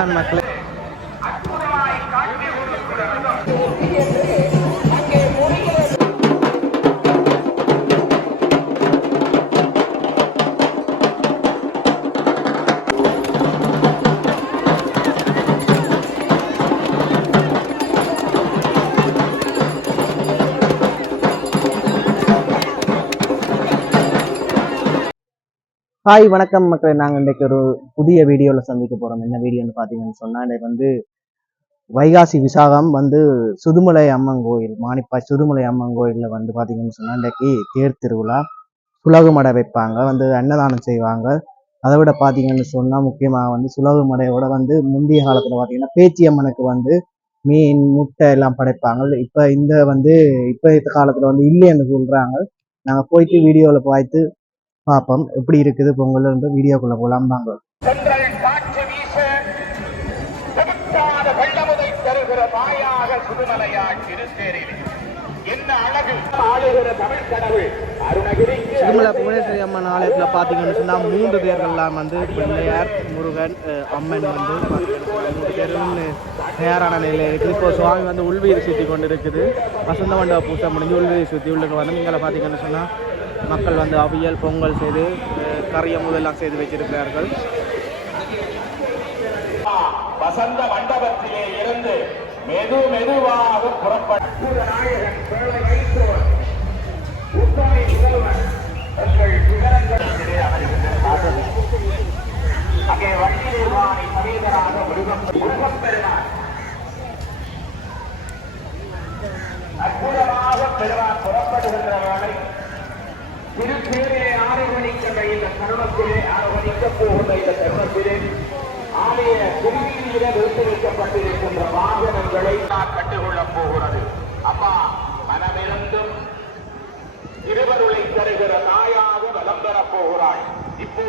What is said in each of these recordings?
இதான் மக்களே ஹாய் வணக்கம் மக்களை. நாங்கள் இன்றைக்கு ஒரு புதிய வீடியோவில் சந்திக்க போகிறோம் என்ன வீடியோன்னு பார்த்தீங்கன்னு சொன்னால் இன்றைக்கு வந்து வைகாசி விசாகம் வந்து சுதுமலை அம்மன் கோயில் மாணிப்பா சுதுமலை அம்மன் கோயிலில் வந்து பார்த்தீங்கன்னு சொன்னால் இன்றைக்கு தேர் திருவிழா. சுலகு மடை வைப்பாங்க. வந்து அன்னதானம் செய்வாங்க. அதை விட பார்த்தீங்கன்னு சொன்னால் முக்கியமாக வந்து சுலகு மடையோட வந்து முந்தைய காலத்தில் பார்த்தீங்கன்னா பேச்சியம்மனுக்கு வந்து மீன் முட்டை எல்லாம் படைப்பாங்க. இப்போ இந்த வந்து இப்போ இந்த காலத்தில் வந்து இல்லைன்னு சொல்கிறாங்க நாங்கள் போயிட்டு வீடியோவில் பார்த்து பார்ப்போம் எப்படி இருக்குது பொங்கல் வீடியோக்குள்ள போலாம் வாங்க. திருமலை புவனேஸ்வரி அம்மன் ஆலயத்தில் பார்த்தீங்கன்னு சொன்னால் மூன்று பேர்கள்லாம் வந்து பிள்ளையார் முருகன் அம்மன் வந்து மூன்று பேரும் தயாரான நிலையில் இருக்குது. இப்போ சுவாமி வந்து உள்வீடு சுற்றி கொண்டு இருக்குது வசந்த மண்டப பூசை முடிஞ்சு உள்வீடு சுற்றி உள்ளுக்கு வந்து இங்கே பார்த்தீங்கன்னு சொன்னால் மக்கள் வந்து அவியல் பொங்கல் செய்து அமுதெல்லாம் செய்து வச்சிருக்கிறார்கள். வசந்த மண்டபத்திலே இருந்து மெது மெதுவாக புறப்பட்ட நாயகன் பேழை உத்தமை எங்கள் சிகரங்களிலே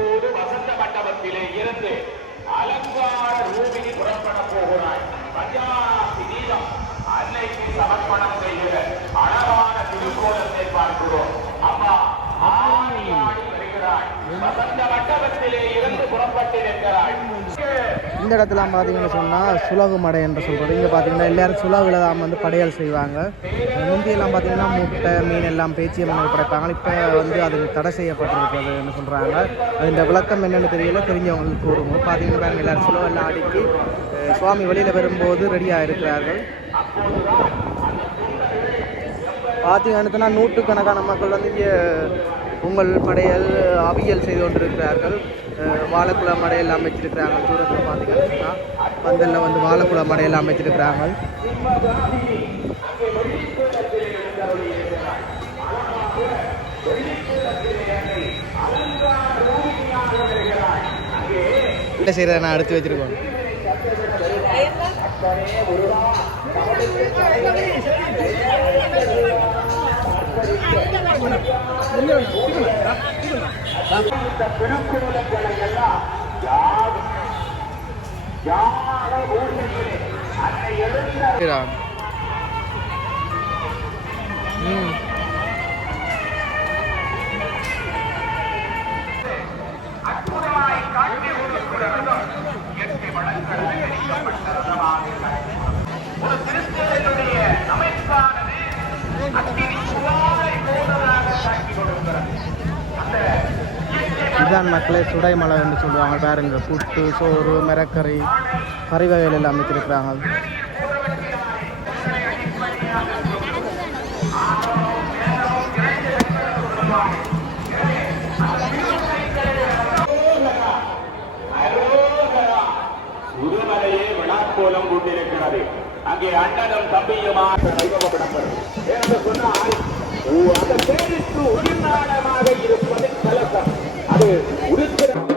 இப்போது வசந்த மண்டபத்திலே இருந்து அலங்கார ரூபினி புறப்பட போகிறாய். இந்த இடத்துல பார்த்தீங்கன்னு சொன்னால் சுலகு மடை என்று சொல்கிறது இங்கே பார்த்தீங்கன்னா எல்லாரும் சுலகுல தான் வந்து படையல் செய்வாங்க. முந்தியெல்லாம் பார்த்தீங்கன்னா முட்டை மீன் எல்லாம் பேச்சு மணல் படைப்பாங்க. இப்போ வந்து அது தடை செய்யப்பட்டிருக்கிறதுன்னு சொல்கிறாங்க இந்த விளக்கம் என்னென்னு தெரியல தெரிஞ்சவங்களுக்கு கூறுவோம் பார்த்தீங்கன்னா பாருங்கள் எல்லாரும் சுலகெல்லாம் அடுக்கி சுவாமி வெளியில் வரும்போது ரெடியாக இருக்கிறார்கள். பார்த்தீங்கன்னா நூற்றுக்கணக்கான மக்கள் வந்து இங்கே உங்கள் படையல் அவியல் செய்து கொண்டிருக்கிறார்கள். வாழைக்குள மடையெல்லாம் அமைச்சிருக்கிறாங்க தூரத்தில் பார்த்தீங்கன்னா பந்தலில் வந்து வாழைக்குள மடையில் அமைச்சிருக்கிறாங்க என்ன செய்கிறத நான் அடுத்து வச்சிருக்கோம் இந்த திருக்கோலங்களை எல்லாம் யார் யான ஊர்களிலே அன்னை எழுந்த இதுதான் மக்களே சுடைமலை என்று சொல்லுவாங்க. பாருங்க புட்டு சோறு மிரக்கறி கறி வகைகள் எல்லாம் அமைச்சிருக்கிறாங்க முதுமலையே விழாக்கோலம் கொண்டிருக்கிறது அங்கே அண்ணனும் தம்பியுமாக வைபவப்படப்படும். என்று சொன்னால் அந்த பேருக்கு உயிர்நாடமாக இருப்பது கலக்கம். கலசம் அது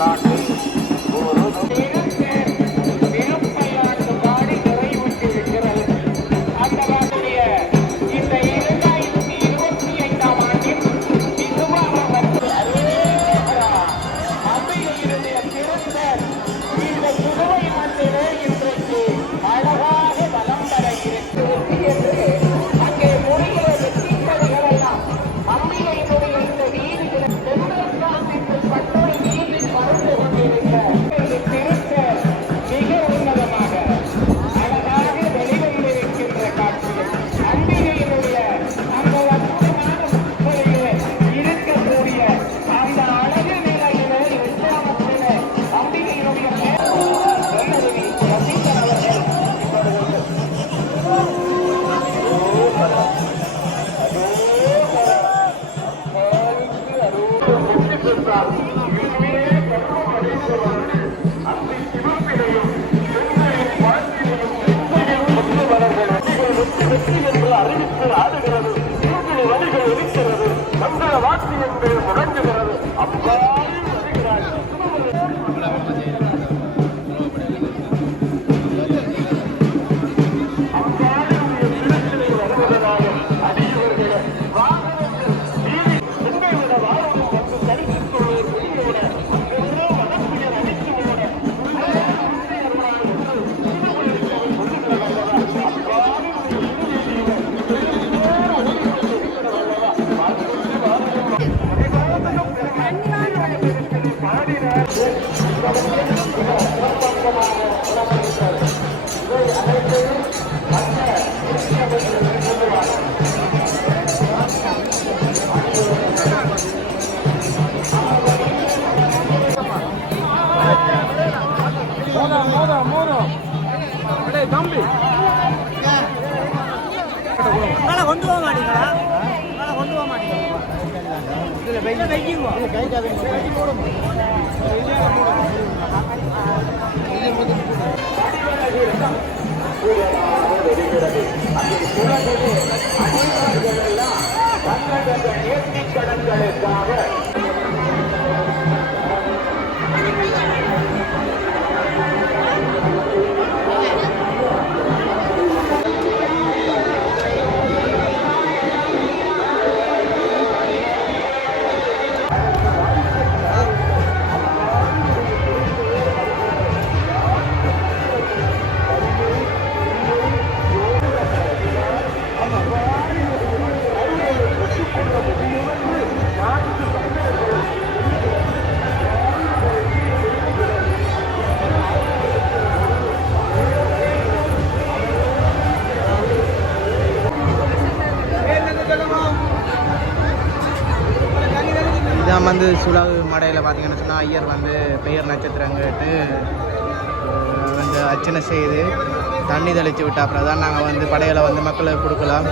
locked in. உருத்திர மேலே கொண்டு போக மாட்டீங்களா? மேலே கொண்டு போக மாட்டீங்களா? இதில் வைக்கிங்க இதான் கடன்களுக்காக சுழாவு மடையில் பார்த்தீங்கன்னு சொன்னால் ஐயர் வந்து பெயர் நட்சத்திரங்கிட்டு வந்து அர்ச்சனை செய்து தண்ணி தெளித்து விட்ட அப்புறம் தான் நாங்கள் வந்து படையலை வந்து மக்களுக்கு கொடுக்கலாம்.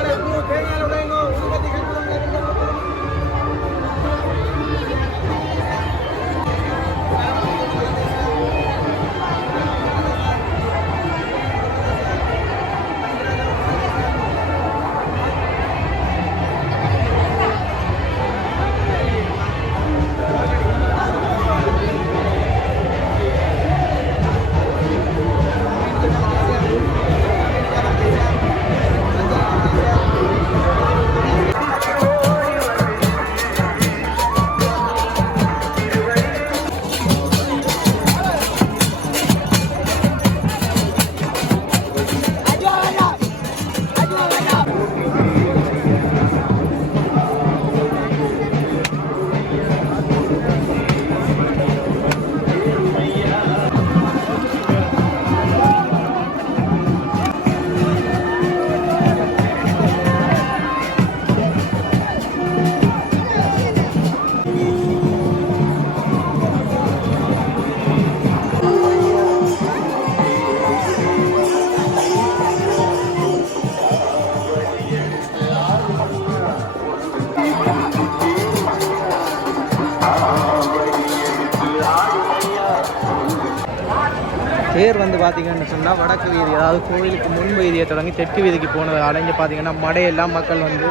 பேர் வந்து பார்த்தீங்கன்னு சொன்னால் வடக்கு வீதி அதாவது கோவிலுக்கு முன் வீதியை தொடங்கி தெற்கு வீதிக்கு போனது அடைஞ்சு பார்த்தீங்கன்னா மடையெல்லாம் மக்கள் வந்து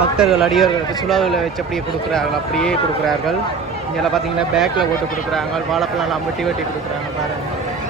பக்தர்கள் அடியவர்களுக்கு சுழாவில் வச்சு அப்படியே கொடுக்குறார்கள் அப்படியே கொடுக்குறார்கள். இங்கெல்லாம் பார்த்தீங்கன்னா பேக்கில் போட்டு கொடுக்குறாங்க வாழைப்பழம்லாம் வெட்டி வெட்டி கொடுக்குறாங்க பாருங்கள்